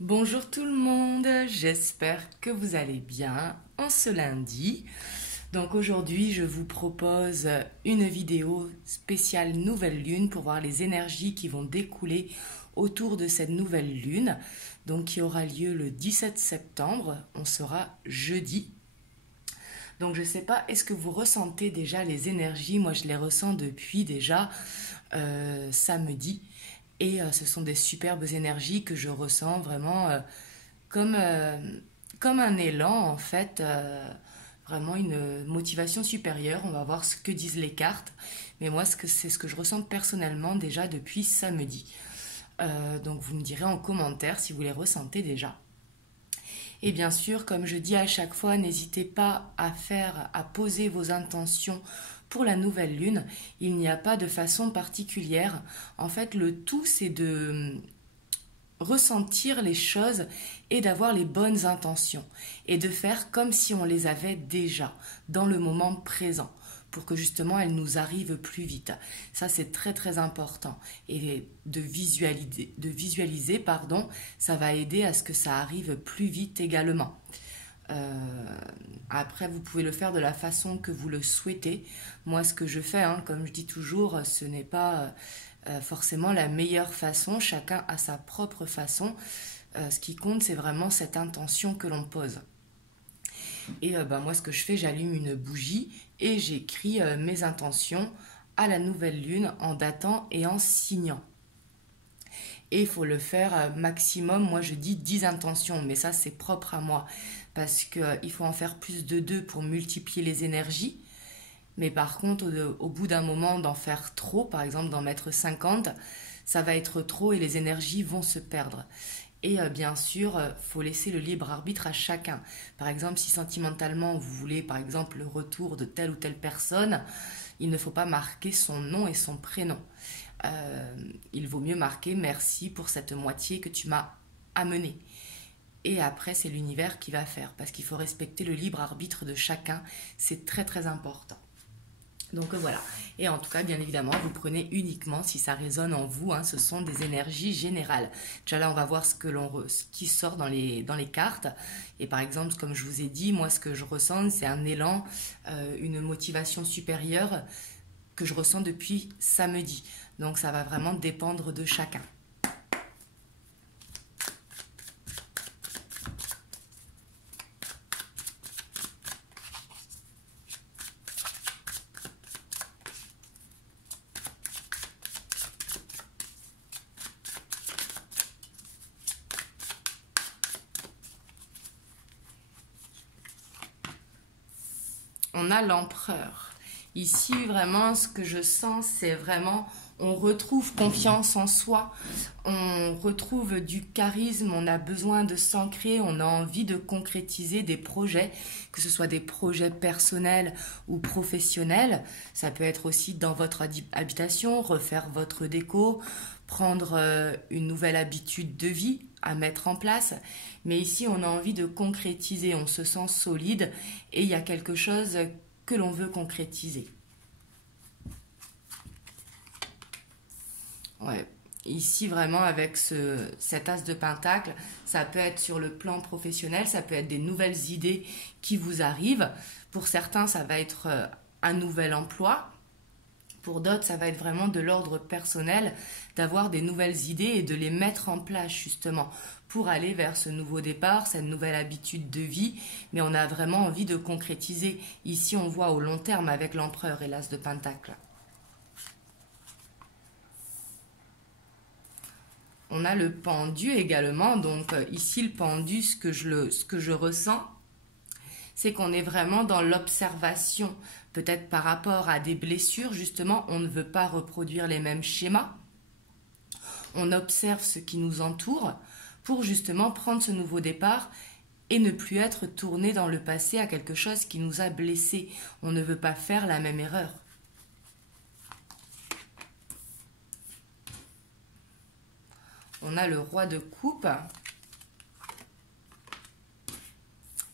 Bonjour tout le monde, j'espère que vous allez bien en ce lundi. Donc aujourd'hui je vous propose une vidéo spéciale nouvelle lune pour voir les énergies qui vont découler autour de cette nouvelle lune. Donc qui aura lieu le 17 septembre, on sera jeudi. Donc je ne sais pas, est-ce que vous ressentez déjà les énergies? Moi je les ressens depuis déjà samedi. Et ce sont des superbes énergies que je ressens vraiment comme, comme un élan en fait, vraiment une motivation supérieure. On va voir ce que disent les cartes. Mais moi c'est ce que je ressens personnellement déjà depuis samedi. Donc vous me direz en commentaire si vous les ressentez déjà. Et bien sûr, comme je dis à chaque fois, n'hésitez pas à poser vos intentions pour la nouvelle lune. Il n'y a pas de façon particulière. En fait, le tout, c'est de ressentir les choses et d'avoir les bonnes intentions et de faire comme si on les avait déjà dans le moment présent pour que justement elles nous arrivent plus vite. Ça c'est très très important et de visualiser pardon, ça va aider à ce que ça arrive plus vite également. Après, vous pouvez le faire de la façon que vous le souhaitez. Moi, ce que je fais, comme je dis toujours, ce n'est pas forcément la meilleure façon. Chacun a sa propre façon. Ce qui compte, c'est vraiment cette intention que l'on pose. Et moi, ce que je fais, j'allume une bougie et j'écris mes intentions à la nouvelle lune en datant et en signant. Et il faut le faire maximum, moi je dis 10 intentions, mais ça c'est propre à moi, parce qu'il faut en faire plus de 2 pour multiplier les énergies. Mais par contre, au bout d'un moment, d'en faire trop, par exemple d'en mettre 50, ça va être trop et les énergies vont se perdre. Et bien sûr, faut laisser le libre arbitre à chacun. Par exemple, si sentimentalement vous voulez, par exemple, le retour de telle ou telle personne, il ne faut pas marquer son nom et son prénom. Il vaut mieux marquer merci pour cette moitié que tu m'as amené. Et après, c'est l'univers qui va faire, parce qu'il faut respecter le libre arbitre de chacun. C'est très très important. Donc voilà. Et en tout cas, bien évidemment, vous prenez uniquement si ça résonne en vous. Ce sont des énergies générales. Déjà là, on va voir ce qui sort dans les cartes. Et par exemple, comme je vous ai dit, moi, ce que je ressens, c'est un élan, une motivation supérieure que je ressens depuis samedi. Donc ça va vraiment dépendre de chacun. On a l'empereur. Ici, vraiment, ce que je sens, c'est vraiment, on retrouve confiance en soi, on retrouve du charisme, on a besoin de s'ancrer, on a envie de concrétiser des projets, que ce soit des projets personnels ou professionnels. Ça peut être aussi dans votre habitation, refaire votre déco, prendre une nouvelle habitude de vie à mettre en place. Mais ici, on a envie de concrétiser, on se sent solide et il y a quelque chose que l'on veut concrétiser. Ouais. Ici, vraiment, avec cet as de pentacle, ça peut être sur le plan professionnel, ça peut être des nouvelles idées qui vous arrivent. Pour certains, ça va être un nouvel emploi. Pour d'autres, ça va être vraiment de l'ordre personnel, d'avoir des nouvelles idées et de les mettre en place justement pour aller vers ce nouveau départ, cette nouvelle habitude de vie. Mais on a vraiment envie de concrétiser. Ici, on voit au long terme avec l'empereur et l'as de pentacle. On a le pendu également. Donc ici, le pendu, ce que je ressens, c'est qu'on est vraiment dans l'observation. Peut-être par rapport à des blessures, justement, on ne veut pas reproduire les mêmes schémas. On observe ce qui nous entoure pour justement prendre ce nouveau départ et ne plus être tourné dans le passé à quelque chose qui nous a blessés. On ne veut pas faire la même erreur. On a le roi de coupe.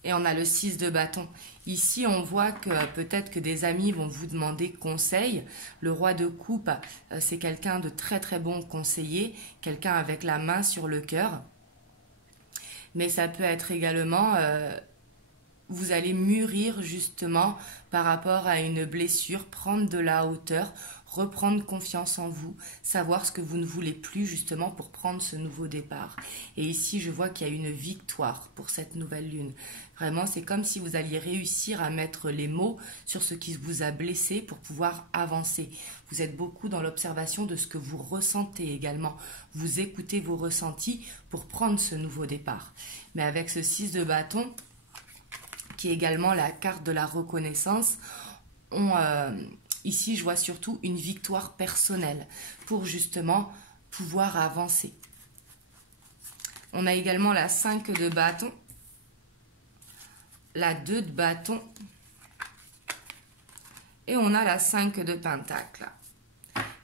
Et on a le 6 de bâton. Ici, on voit que peut-être que des amis vont vous demander conseil. Le roi de coupe, c'est quelqu'un de très très bon conseiller, quelqu'un avec la main sur le cœur. Mais ça peut être également, vous allez mûrir justement par rapport à une blessure, prendre de la hauteur, reprendre confiance en vous, savoir ce que vous ne voulez plus justement pour prendre ce nouveau départ. Et ici, je vois qu'il y a une victoire pour cette nouvelle lune. Vraiment, c'est comme si vous alliez réussir à mettre les mots sur ce qui vous a blessé pour pouvoir avancer. Vous êtes beaucoup dans l'observation de ce que vous ressentez également. Vous écoutez vos ressentis pour prendre ce nouveau départ. Mais avec ce 6 de bâton, qui est également la carte de la reconnaissance, ici, je vois surtout une victoire personnelle pour justement pouvoir avancer. On a également la 5 de bâton, la 2 de bâton et on a la 5 de pentacle.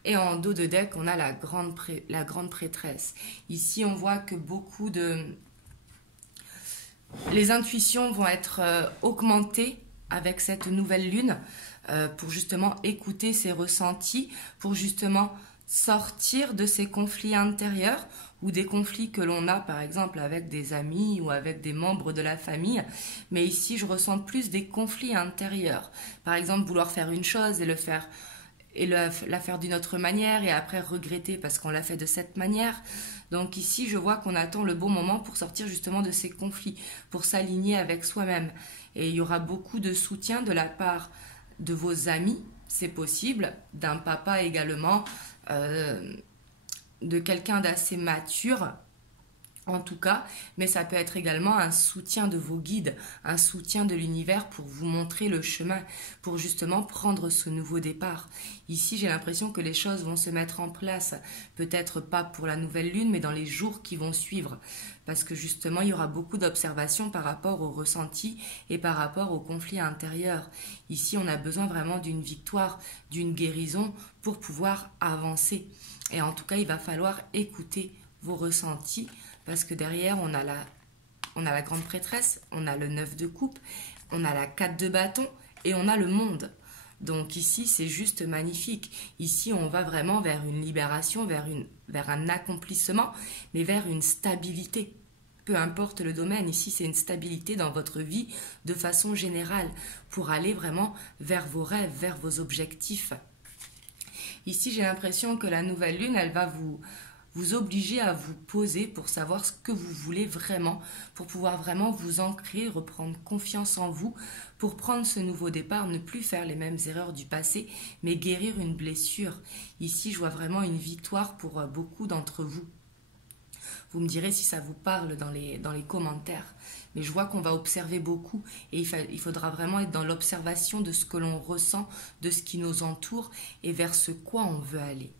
Et en dos de deck, on a la grande prêtresse. Ici, on voit que beaucoup de... Les intuitions vont être augmentées avec cette nouvelle lune pour justement écouter ses ressentis, pour justement sortir de ces conflits intérieurs ou des conflits que l'on a par exemple avec des amis ou avec des membres de la famille. Mais ici, je ressens plus des conflits intérieurs. Par exemple, vouloir faire une chose et la faire d'une autre manière et après regretter parce qu'on l'a fait de cette manière. Donc ici, je vois qu'on attend le bon moment pour sortir justement de ces conflits, pour s'aligner avec soi-même. Et il y aura beaucoup de soutien de la part de vos amis, c'est possible, d'un papa également, de quelqu'un d'assez mature, en tout cas, mais ça peut être également un soutien de vos guides, un soutien de l'univers pour vous montrer le chemin, pour justement prendre ce nouveau départ. Ici, j'ai l'impression que les choses vont se mettre en place, peut-être pas pour la nouvelle lune, mais dans les jours qui vont suivre, parce que justement, il y aura beaucoup d'observations par rapport aux ressentis et par rapport aux conflits intérieurs. Ici, on a besoin vraiment d'une victoire, d'une guérison pour pouvoir avancer. Et en tout cas, il va falloir écouter vos ressentis, parce que derrière, on a la grande prêtresse, on a le 9 de coupe, on a la 4 de bâton et on a le monde. Donc ici, c'est juste magnifique. Ici, on va vraiment vers une libération, vers un accomplissement, mais vers une stabilité. Peu importe le domaine, ici, c'est une stabilité dans votre vie de façon générale pour aller vraiment vers vos rêves, vers vos objectifs. Ici, j'ai l'impression que la nouvelle lune, elle va vous obliger à vous poser pour savoir ce que vous voulez vraiment, pour pouvoir vraiment vous ancrer, reprendre confiance en vous, pour prendre ce nouveau départ, ne plus faire les mêmes erreurs du passé, mais guérir une blessure. Ici, je vois vraiment une victoire pour beaucoup d'entre vous. Vous me direz si ça vous parle dans les commentaires. Mais je vois qu'on va observer beaucoup et il faudra vraiment être dans l'observation de ce que l'on ressent, de ce qui nous entoure et vers ce quoi on veut aller.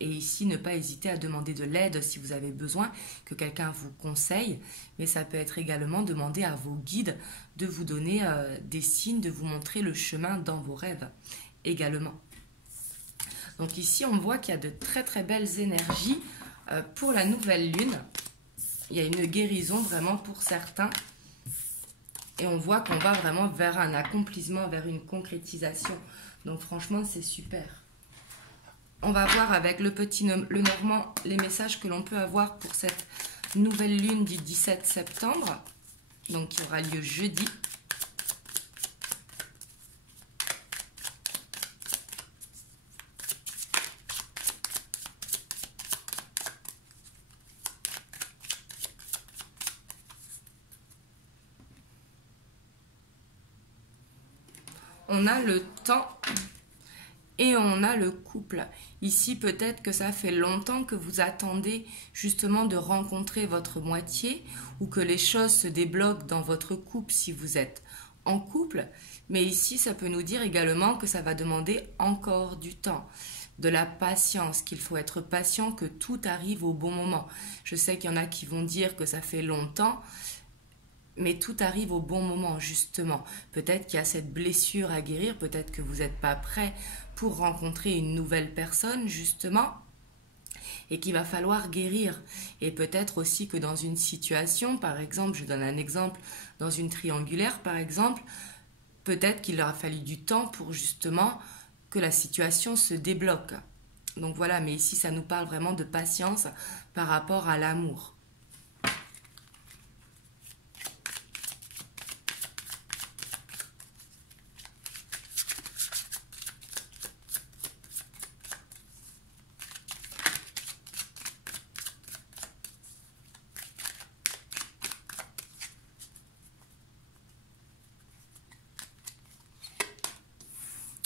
Et ici, ne pas hésiter à demander de l'aide si vous avez besoin, que quelqu'un vous conseille. Mais ça peut être également demander à vos guides de vous donner des signes, de vous montrer le chemin dans vos rêves également. Donc ici, on voit qu'il y a de très très belles énergies pour la nouvelle lune. Il y a une guérison vraiment pour certains. Et on voit qu'on va vraiment vers un accomplissement, vers une concrétisation. Donc franchement, c'est super. On va voir avec le normand les messages que l'on peut avoir pour cette nouvelle lune du 17 septembre, donc qui aura lieu jeudi. On a le temps et on a le couple. Ici, peut-être que ça fait longtemps que vous attendez justement de rencontrer votre moitié ou que les choses se débloquent dans votre couple si vous êtes en couple. Mais ici, ça peut nous dire également que ça va demander encore du temps, de la patience, qu'il faut être patient, que tout arrive au bon moment. Je sais qu'il y en a qui vont dire que ça fait longtemps, mais tout arrive au bon moment, justement. Peut-être qu'il y a cette blessure à guérir, peut-être que vous n'êtes pas prêt pour rencontrer une nouvelle personne, justement, et qu'il va falloir guérir. Et peut-être aussi que dans une situation, par exemple, je donne un exemple, dans une triangulaire, par exemple, peut-être qu'il aura fallu du temps pour justement que la situation se débloque. Donc voilà, mais ici, ça nous parle vraiment de patience par rapport à l'amour.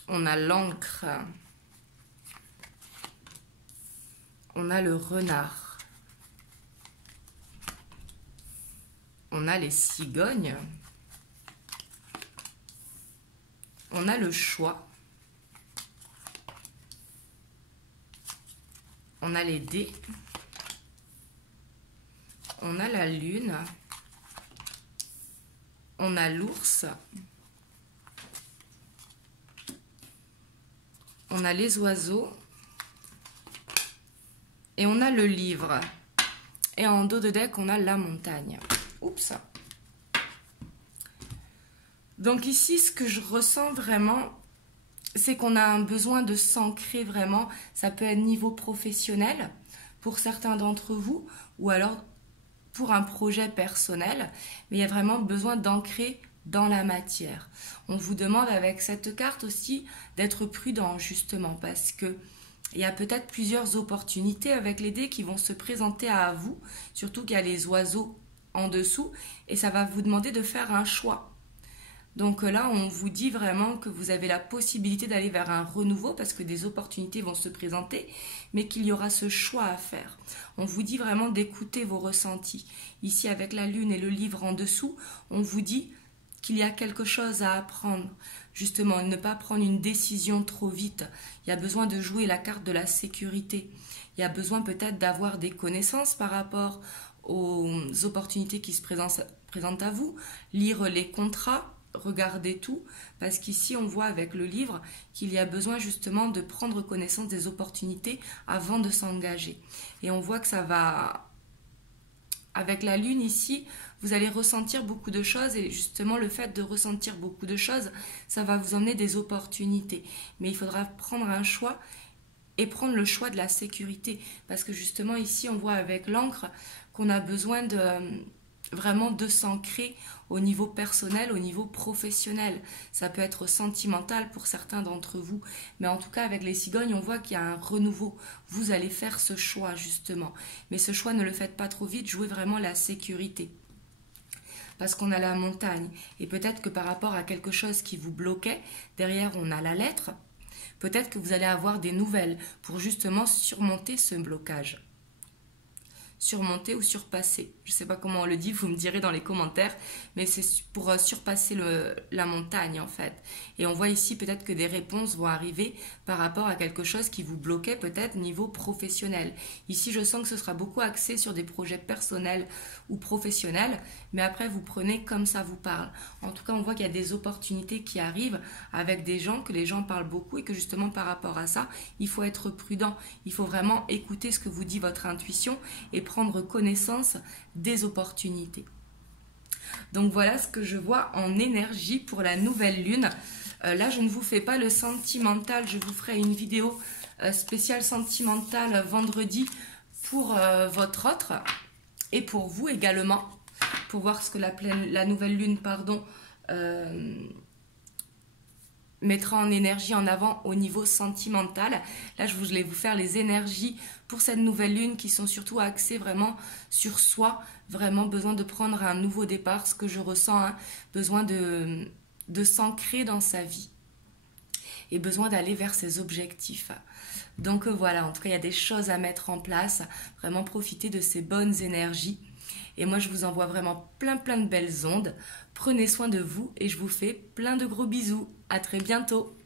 On a l'encre. On a le renard. On a les cigognes. On a le choix. On a les dés. On a la lune. On a l'ours. On a les oiseaux. Et on a le livre. Et en dos de deck, on a la montagne. Oups. Donc ici, ce que je ressens vraiment, c'est qu'on a un besoin de s'ancrer vraiment. Ça peut être niveau professionnel pour certains d'entre vous, ou alors pour un projet personnel. Mais il y a vraiment besoin d'ancrer dans la matière. On vous demande avec cette carte aussi d'être prudent justement, parce que il y a peut-être plusieurs opportunités avec les dés qui vont se présenter à vous, surtout qu'il y a les oiseaux en dessous, et ça va vous demander de faire un choix. Donc là, on vous dit vraiment que vous avez la possibilité d'aller vers un renouveau parce que des opportunités vont se présenter, mais qu'il y aura ce choix à faire. On vous dit vraiment d'écouter vos ressentis. Ici, avec la lune et le livre en dessous, on vous dit qu'il y a quelque chose à apprendre. Justement, ne pas prendre une décision trop vite. Il y a besoin de jouer la carte de la sécurité. Il y a besoin peut-être d'avoir des connaissances par rapport aux opportunités qui se présentent à vous. Lire les contrats, regarder tout. Parce qu'ici, on voit avec le livre qu'il y a besoin justement de prendre connaissance des opportunités avant de s'engager. Et on voit que ça va... Avec la lune ici, vous allez ressentir beaucoup de choses et justement le fait de ressentir beaucoup de choses, ça va vous emmener des opportunités. Mais il faudra prendre un choix et prendre le choix de la sécurité. Parce que justement ici, on voit avec l'encre qu'on a besoin de vraiment de s'ancrer au niveau personnel, au niveau professionnel. Ça peut être sentimental pour certains d'entre vous, mais en tout cas avec les cigognes, on voit qu'il y a un renouveau. Vous allez faire ce choix justement, mais ce choix ne le faites pas trop vite, jouez vraiment la sécurité. Parce qu'on a la montagne, et peut-être que par rapport à quelque chose qui vous bloquait, derrière on a la lettre, peut-être que vous allez avoir des nouvelles pour justement surmonter ce blocage. Surmonter ou surpasser. Je ne sais pas comment on le dit, vous me direz dans les commentaires, mais c'est pour surpasser la montagne en fait. Et on voit ici peut-être que des réponses vont arriver par rapport à quelque chose qui vous bloquait peut-être niveau professionnel. Ici, je sens que ce sera beaucoup axé sur des projets personnels ou professionnels, mais après vous prenez comme ça vous parle. En tout cas, on voit qu'il y a des opportunités qui arrivent avec des gens, que les gens parlent beaucoup et que justement par rapport à ça, il faut être prudent. Il faut vraiment écouter ce que vous dit votre intuition et prendre connaissance des opportunités. Donc voilà ce que je vois en énergie pour la nouvelle lune. Là, je ne vous fais pas le sentimental, je vous ferai une vidéo spéciale sentimentale vendredi pour votre autre et pour vous également, pour voir ce que la nouvelle lune mettra en énergie en avant au niveau sentimental. Là, je voulais vous faire les énergies pour cette nouvelle lune qui sont surtout axées vraiment sur soi, vraiment besoin de prendre un nouveau départ, ce que je ressens, hein, besoin de s'ancrer dans sa vie et besoin d'aller vers ses objectifs. Donc voilà, en tout cas, il y a des choses à mettre en place, vraiment profiter de ces bonnes énergies. Et moi, je vous envoie vraiment plein de belles ondes. Prenez soin de vous et je vous fais plein de gros bisous. À très bientôt.